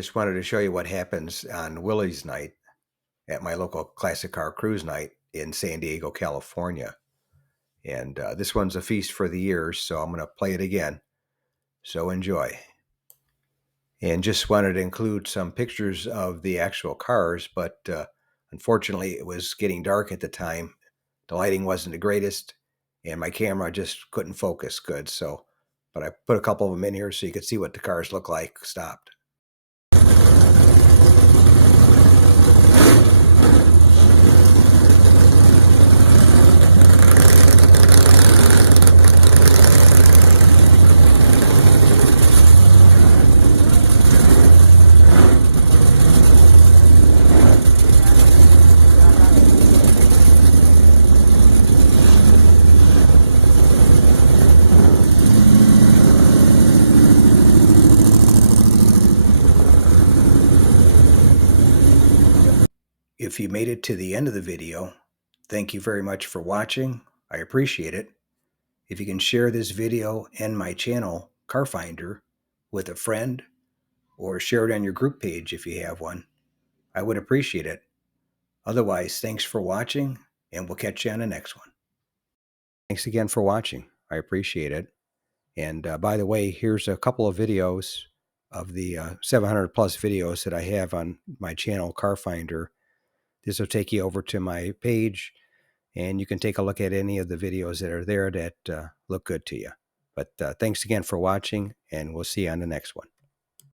Just wanted to show you what happens on Willys night at my local classic car cruise night in San Diego, California. And this one's a feast for the ears, so I'm going to play it again. So enjoy. And just wanted to include some pictures of the actual cars, but unfortunately it was getting dark at the time. The lighting wasn't the greatest, and my camera just couldn't focus good. But I put a couple of them in here so you could see what the cars look like stopped. If you made it to the end of the video, thank you very much for watching. I appreciate it. If you can share this video and my channel, Car Finder, with a friend, or share it on your group page if you have one, I would appreciate it. Otherwise, thanks for watching, and we'll catch you on the next one. Thanks again for watching. I appreciate it. And by the way, here's a couple of videos of the 700 plus videos that I have on my channel, Car Finder. This will take you over to my page, and you can take a look at any of the videos that are there that look good to you. But thanks again for watching, and we'll see you on the next one.